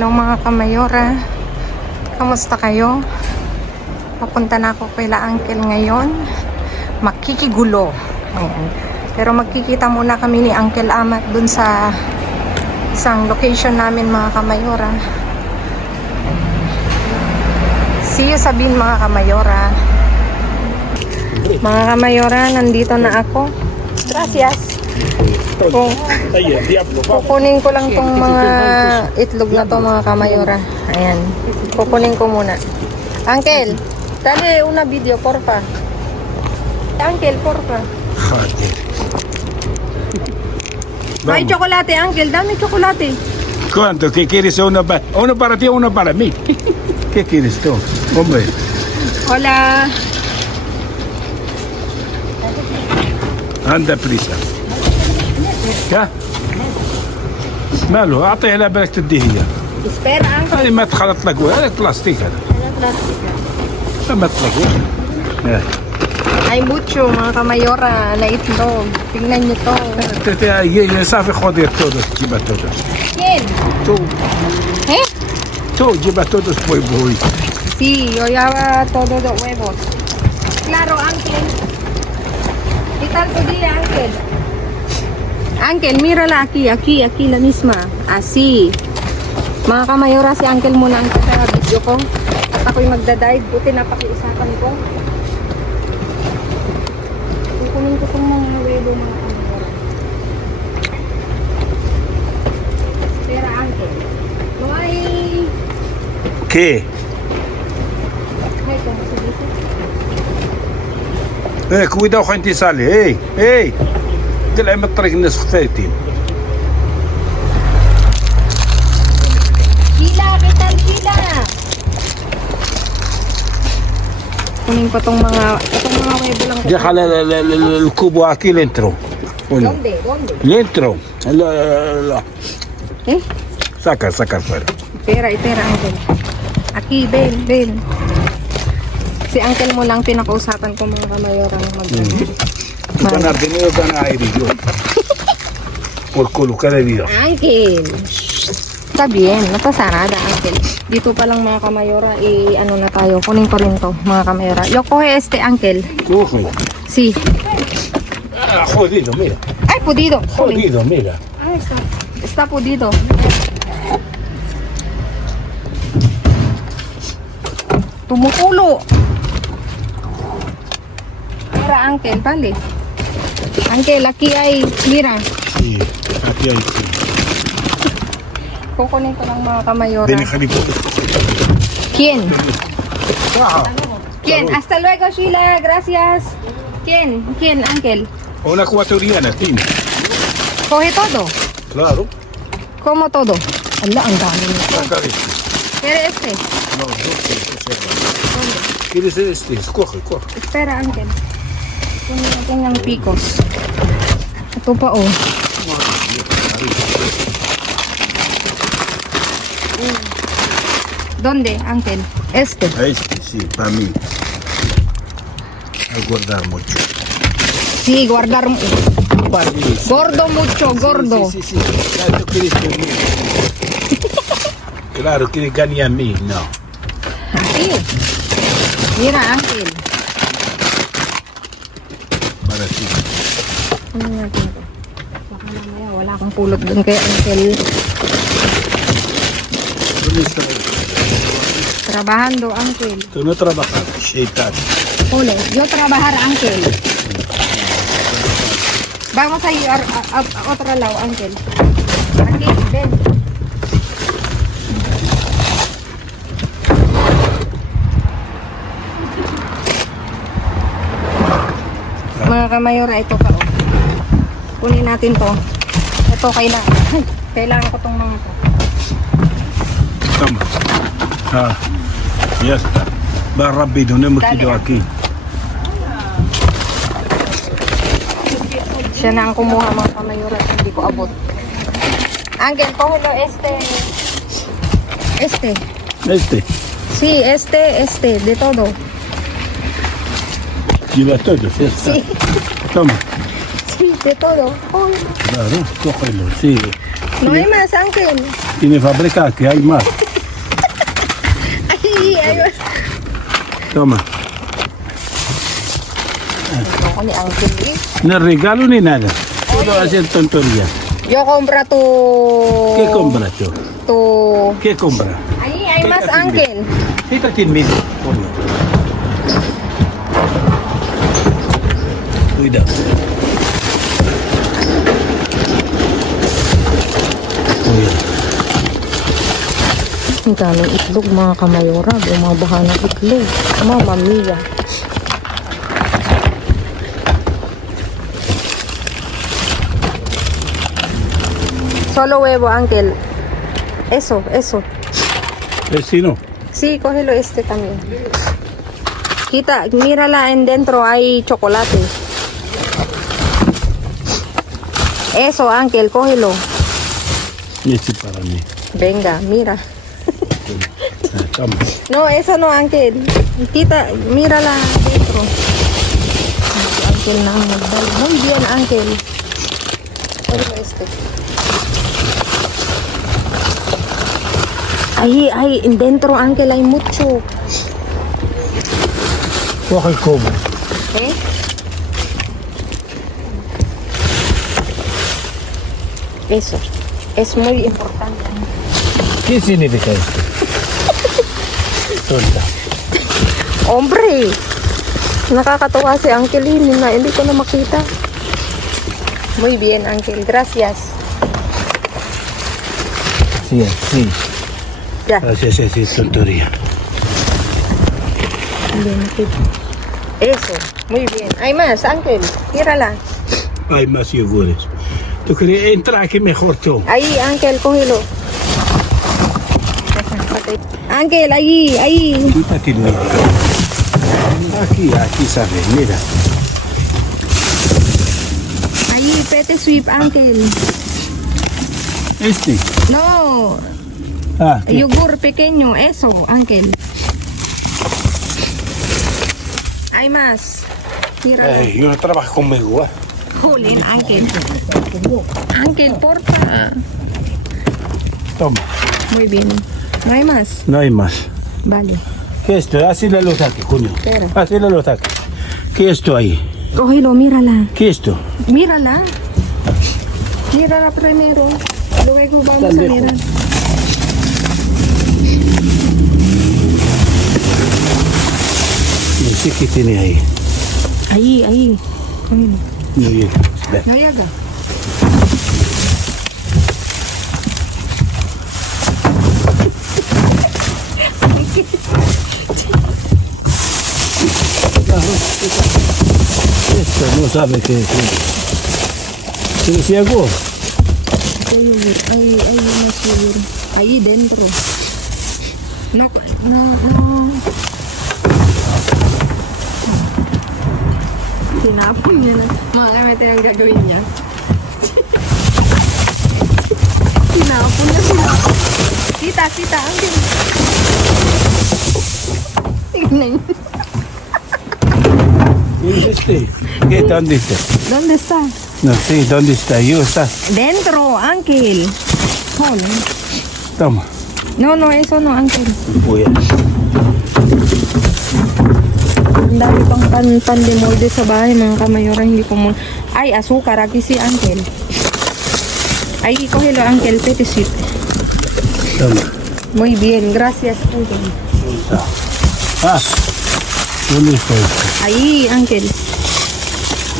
Hello mga kamayora. Kamusta kayo? Papunta na ako kay Uncle ngayon. Makikigulo. Ayan. Pero magkikita muna kami ni Uncle Amat dun sa isang location namin mga kamayora. See you Sabine mga kamayora. Mga kamayora, nandito na ako. Gracias. Kukunin ko lang tong mga itlog na to mga kamayora. Ayan. Kukunin ko muna. Uncle, dale una video, porfa. Uncle, porfa. May chocolate, Uncle. Dame chocolate. ¿Cuánto? ¿Qué quieres? Uno para ti o uno para mí. ¿Qué quieres tú? Hombre. Hola. Anda prisa. ¿Ya? ماله اعطيها لا بالك تديه. Espera, Uncle. هذه ما تخلط لك هذا بلاستيك هذا. ما تطلقوش. Ay mucho mga kamayora na itlog. Tingnan nyo to. صافي خذي todos, جيبها todos. ¿Quién? Tú, ¿Eh? tú lleva todos muy muy. Sí, yo llevo todos los huevos. Claro, Uncle. ¿Qué tal tu día, Uncle? Uncle, mírala aquí la misma. Así. Mga kamayora, si Uncle muna ang sa video ko. At ako'y magdadive. Buti napakiusapan ko. Kukunin ko itong mga huevo, mga kamayora. Pero, Uncle, no hay... ¿Qué? Ay, ¿cómo se dice? cuidado وين تصالي. طلع من الطريق الناس خفايتين. Gila, ¿qué tal, Gila? Kunin ko itong mga huevo lang. دخل الكوبو aquí dentro. ¿Dónde? Dentro. La. ¿Eh? Saca fuera. Espera, Uncle. Aquí, ven. Si Uncle mo lang pinakausapan ko mga kamayora ng Ganar dinero, ganar aire yo. Por colocar el video. Uncle! Está bien, no pasa nada, Uncle. Dito pa lang mga kamayora, ano na tayo. Kunin ko rin to, mga kamayora. Yo coge Uncle. Coge. Sí. Jodido, mira. Ay, pudido. Jodido, mira. Ah, está pudido. Tumukulo. Mira, Uncle, vale. Uncle, aquí hay, mira. Sí, aquí hay. Kukunin ko lang mga kamayora. Ven, Jalipo. ¿Quién? Chao. ¿Quién? Hasta luego, Sheila. Gracias. ¿Quién, Uncle? Una ecuatoriana, tiene. Coge todo. Claro. Como todo. Ala, ang dami nito. Saca este. ¿Quiere este? No, ¿quieres este? Coge. Espera, Uncle. Kunin natin yung picos. Ito pa, oh. ¿Dónde, Uncle? Este. Este, sí, para mí. A guardar mucho. Sí, guardar. Para mí. Gordo mucho, gordo. Sí. Claro, quieres dormir. Claro, quieres ganar a mí, no. Aquí. Mira, Uncle. Para ti. Ano natin ito? Baka mamaya wala kang pulot dun kay Uncle. ¿Dónde está? Trabajando, Uncle. Tú no trabajas, shaitan. Ole, yo trabajar, Uncle. Vamos a ir a otro lado, Uncle. Aquí, ven. Mga kamayora, ito pa, oh. Kunin natin to. Ito, kailangan ko tong mga to. Toma. Ya está. Va rápido, no hemos ido aquí. Siya na ang kumuha mga kamayora. Hindi ko abot. Uncle, cógelo este. Sí, de todo. Lleva todo, ya está. Sí. Toma. Sí, de todo. Uy, Claro, cógelo, sí. no hay más, Ángel. Tiene fábrica que hay más. Ay. Toma. Ako ni Uncle eh. No regalo ni nada. Solo hacer tontería. Yo compra tu... ¿Qué compras tú? Tu... ¿Qué compras? Ahí hay más, Uncle. Fíjate en medio. Cuidado. Cuidado. Ang daming itlog mga kamayora. Bumabaha ng itlog. Mama mia. Solo huevo, Uncle. Eso. Vecino. Sí, cógelo este también. Quita, mírala en dentro hay chocolate. Eso, Uncle, cógelo. Este para mí. Venga, mira. Toma. No, eso no, Uncle. Quita, mírala dentro. Uncle na magdala. Muy bien, Uncle. Cógelo este. Ahí, dentro, Uncle, hay mucho. Coge como. ¿Eh? Eso. Es muy importante. ¿Qué significa esto? Tonta. Hombre! Nakakatawa si Uncle, hindi ko na makita. Muy bien, Uncle. Gracias. Sí, sí. Ya. Gracias, es tontería. Bien, Uncle. Eso. Muy bien. Hay más, Uncle. Mírala. Hay más yogures. ¿Tú quieres entrar aquí mejor tú? Ahí, Uncle, cógelo. Uncle, ahí. Quítate el medio. Aquí sabes, mira. Ahí, pete sweep, Uncle. Este. No, Ah, ¿qué? yogur pequeño, eso, Uncle. Hay más. Mira. Yo no trabajo conmigo, ¿eh? Jolín, Uncle. Uncle, porfa. Toma. Muy bien. ¿No hay más? No hay más. Vale. ¿Qué es esto? Así la luz aquí, coño. Espera. Así la luz aquí. ¿Qué es esto ahí? Cógelo, mírala. ¿Qué es esto? Mírala. Mírala primero. Luego vamos a Tan lejos. mirar. No sé qué tiene ahí. Ahí. Cógelo. No llega. Ven. No llega. Esto no sabe qué es. ¿Se le ciego? Ahí una seguro. Ahí dentro. No. Tinapon niya na. Makakamitin ang gagawin niya. Tinapon na sila. Kita, ang din. Tignan niyo. ¿Qué es este? ¿Qué? ¿Dónde está? ¿Dónde está? No sé, ¿dónde está? Yo está. Dentro, Uncle. Hold. Toma. No, eso no, Uncle. Voy a... Ang dami pang pan-demolde sa bahay, mga kamayora. Hindi ko mo... Ay, asukar. Aquí si Uncle. Ay, cógelo, Uncle. Pete sweet. Toma. Muy bien, gracias, Uncle. Ah, ¿dónde está esto? Ahí, Uncle.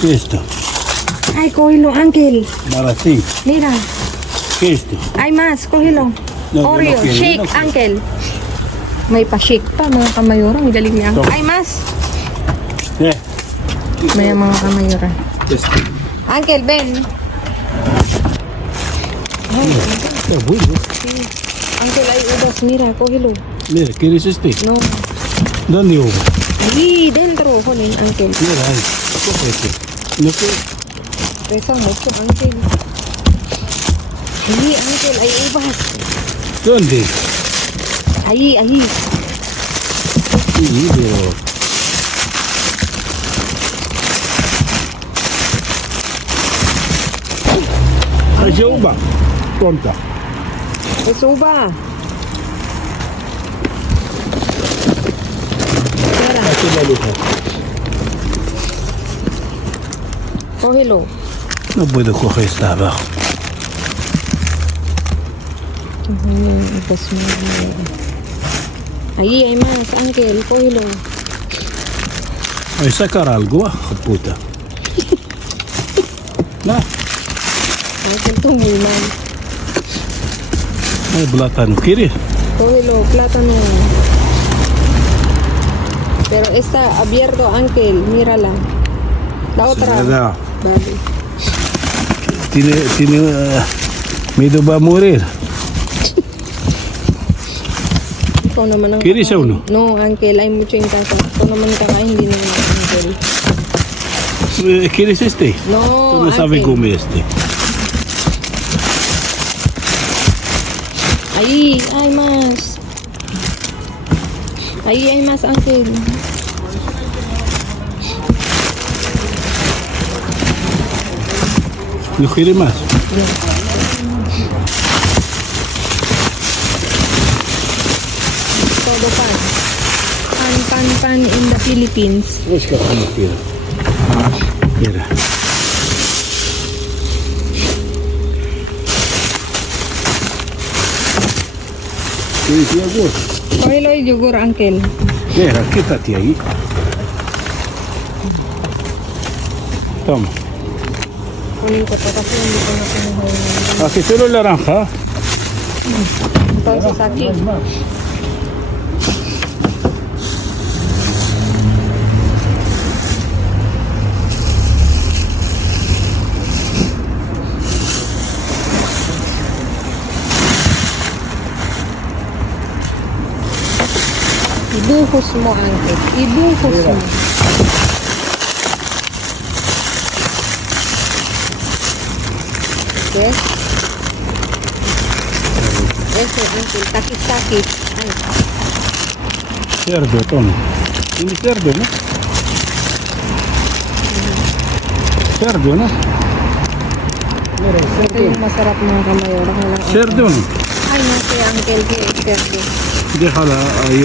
¿Qué es esto? Ay, cógelo, Uncle. Para ti. Mira, ¿Qué es esto? hay más, cógelo. No, yo Oreo, no quiero, shake, yo no quiero. Uncle. May pa-shake pa, mga kamayora. Ang galing niya. Toma. Hay más. ¿Qué? Mga kamayora. Este. Uncle, ven. Está bueno. Uncle, hay uvas. Mira, cógelo. Mira, ¿quieres este? No. ¿Dónde hubo? Ahí, dentro, jolín, Uncle. Mira, ahí. Coge este. ¿No quieres? Pesa mucho, Uncle. Ahí, Uncle, hay uvas. ¿Dónde? Ahí. Sí, pero... Hay uva. Tonta. Suba. Tara, Aquí la luja. cógelo. No puedo coger esta abajo. Ahí hay más, Ángel, cógelo. Voy a sacar algo, puta. No, Ángel, tú muy mal. hay plátano. ¿Quieres? Cógelo, plátano. Pero está abierto, Ángel, mírala. La otra. ¿Verdad? Vale. Tiene miedo va a morir. Ikaw naman ang ¿Quieres kakain. uno? No, Uncle, hay mucho en casa. Ikaw naman kakain, hindi naman ako, Uncle. ¿Quieres este? No, Tú no sabes Uncle. comer este. Ahí hay más. Ahí hay más, Uncle. ¿No quieres más? Todo pan. Pan in the Philippines. Es que no quiero. Mira. ¿Quieres yogur? Cógelo el yogur, Uncle. Mira, quítate ahí. Toma. Kunin ko to kasi hindi ko na kinuha yung... Aquí solo naranja. Entonces aquí. Ibuhos mo, Uncle. Ibuhos mo. Yes? Eso, Uncle. Takit-takit. Ay, Cerdo, toma. Tiene cerdo, ¿no? Cerdo, ¿no? Mira, ito yung masarap mga kamayor. cerdo, ¿no? Ay, no sé, Uncle. Que es cerdo. Déjala ahí.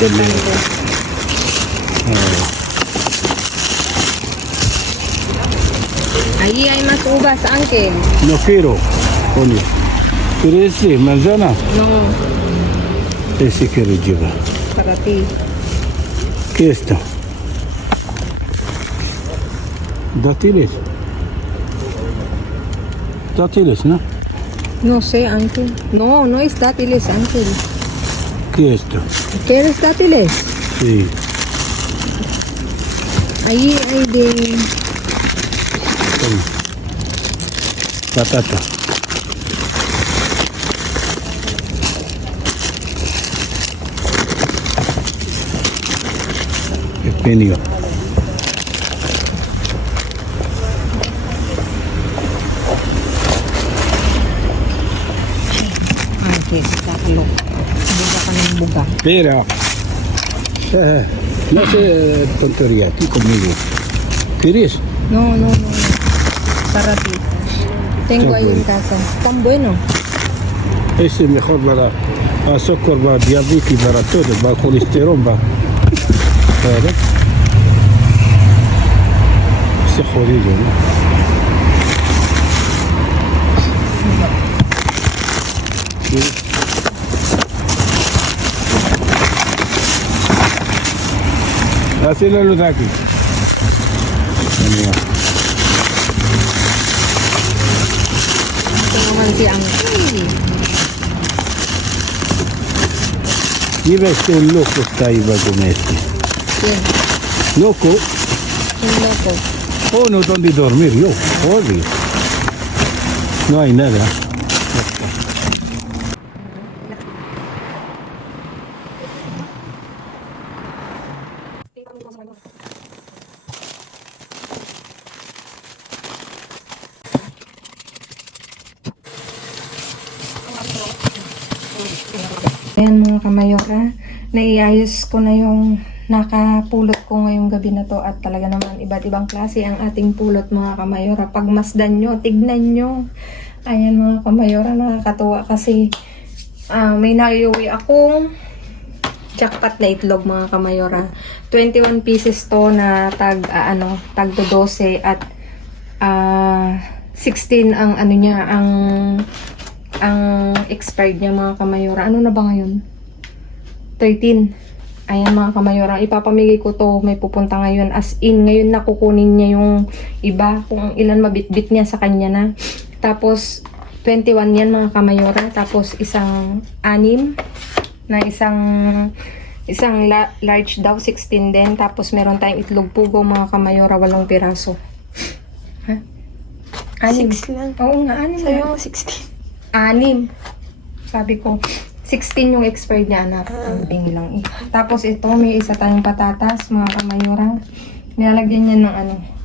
Depende. Ahí hay más uvas, Uncle. No quiero. Oye. ¿Quieres ese? ¿Manzana? No, Ese quiero llevar. para ti. ¿Qué es esto? Dátiles. Dátiles, ¿no? No sé, Uncle. No, no es dátiles, Uncle. ¿Qué es esto? ¿Quieres dátiles? Sí. Ahí hay de... Toma. Patata. Pepinillo. Uncle, tatlo. Buga ka ng buga. Pero, no sé tontería, aquí conmigo. ¿Quieres? No, no, no. Para ti. Tengo Está ahí en bueno. casa. Tan bueno. Ese es mejor para azúcar, para diabetes, para todo, para colesterol, para... ¿Sabes? Ese jodido, ¿no? ¿Quieres? Hace la luz aquí. Mira. Ito naman si Uncle. Mira este loco está ahí va con este. ¿Quién? Loco. Un loco. Oh, no, ¿dónde dormir? Yo, joder. No hay nada. Ayan mga kamayora, naiayos ko na yung nakapulot ko ngayong gabi na to at talaga naman iba't ibang klase ang ating pulot mga kamayora. Pagmasdan nyo, tignan nyo. Ayan mga kamayora, nakakatuwa kasi may naiuwi akong jackpot na itlog mga kamayora. 21 pieces to na tag 12 at 16 ang ano niya, ang expired niya mga kamayora. Ano na ba ngayon? 13. Ayan mga kamayora, ipapamigay ko to, may pupunta ngayon. As in, ngayon na kukunin niya yung iba, kung ilan mabitbit niya sa kanya na. Tapos, 21 yan mga kamayora. Tapos, isang 6 na isang large daw, 16 din. Tapos, meron tayong itlog pugo mga kamayora, 8 piraso. Ha? 6 lang. Oo nga, 6. Sabi mo 16. 6. Sabi ko, 16 yung expired niya, anak. Ang ting lang eh. Tapos ito, may isa tayong patatas, mga kamayura. Nilalagyan niya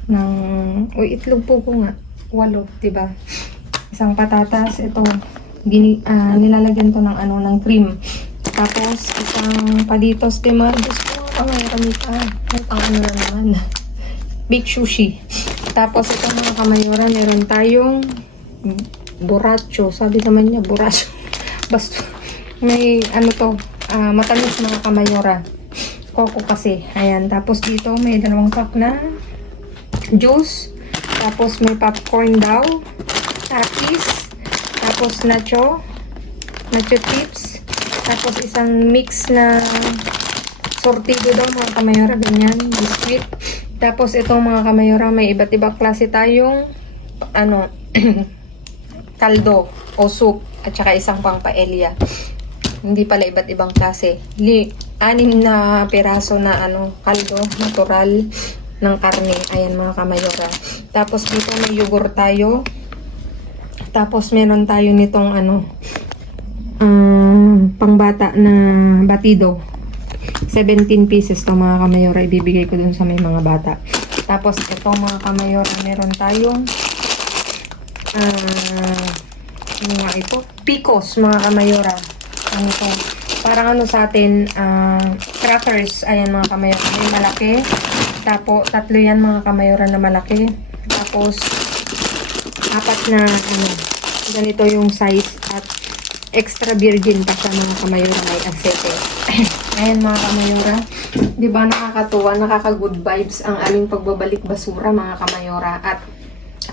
ng itlog po ko nga. 8, diba? Isang patatas, ito, nilalagyan to ng cream. Tapos, isang palitos de mardos po, mga kamayura, mika. Pang na naman. Big sushi. Tapos, ito mga kamayura, meron tayong borracho. Sabi naman niya, borracho. Basta, may matamis mga kamayora. Coco kasi. Ayan. Tapos dito may 2 pack na juice. Tapos may popcorn daw. Takis. Tapos nacho chips. Tapos isang mix na sortido daw mga kamayora. Ganyan. Biscuit. Tapos itong mga kamayora may iba't ibang klase tayong kaldo o soup. At saka isang pang paella. Hindi pala iba't ibang klase. 6 na piraso na kaldo, natural ng karne. Ayan mga kamayora. Tapos dito may yogurt tayo. Tapos meron tayo nitong pangbata na batido. 17 pieces to mga kamayora. Ibibigay ko dun sa may mga bata. Tapos ito mga kamayora, meron tayong ito? Picos mga kamayora. Ito. Parang sa atin, crackers. Ayan mga kamayora. May malaki. Tapos, 3 yan mga kamayora na malaki. Tapos, 4 na ganito yung size. At extra virgin pa sa mga kamayora. May asete. Ayan mga kamayora. Diba nakakatuwa, nakaka-good vibes ang aming pagbabalik basura mga kamayora. At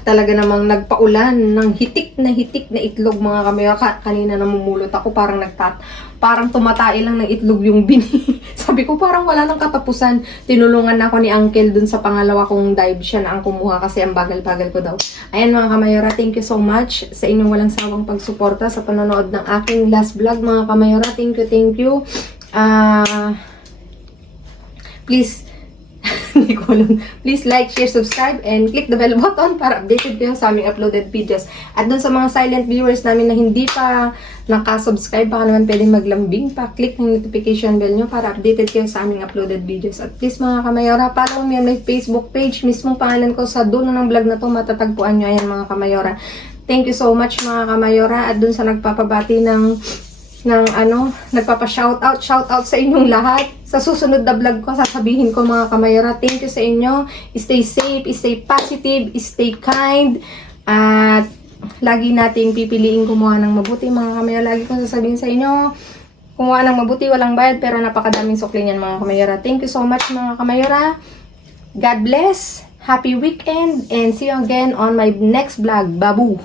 talaga namang nagpaulan ng hitik na itlog mga kamayora. Kanina namumulot ako, parang tumatay lang ng itlog yung bini. Sabi ko parang wala nang katapusan. Tinulungan ako ni Uncle dun sa pangalawa kong dive, siya na ang kumuha kasi ang bagal-bagal ko daw. Ayan mga kamayora, thank you so much sa inyong walang sawang pagsuporta sa panonood ng aking last vlog mga kamayora. Thank you. Please like, share, subscribe, and click the bell button para updated kayo sa aming uploaded videos. At dun sa mga silent viewers namin na hindi pa nakasubscribe, baka naman pwedeng maglambing pa. Click ng notification bell nyo para updated kayo sa aming uploaded videos. At please mga kamayora, follow me on my Facebook page. Mismong pangalan ko sa dulo ng vlog na to, matatagpuan nyo. Ayan mga kamayora. Thank you so much mga kamayora. At dun sa nagpapabati nagpapa-shoutout sa inyong lahat. Sa susunod na vlog ko, sasabihin ko mga kamayora, thank you sa inyo. Stay safe, stay positive, stay kind. At lagi nating pipiliin kumuha ng mabuti mga kamayora. Lagi kong sasabihin sa inyo, kumuha ng mabuti, walang bayad, pero napakadaming sukli niyan mga kamayora. Thank you so much mga kamayora. God bless. Happy weekend and see you again on my next vlog. Babu!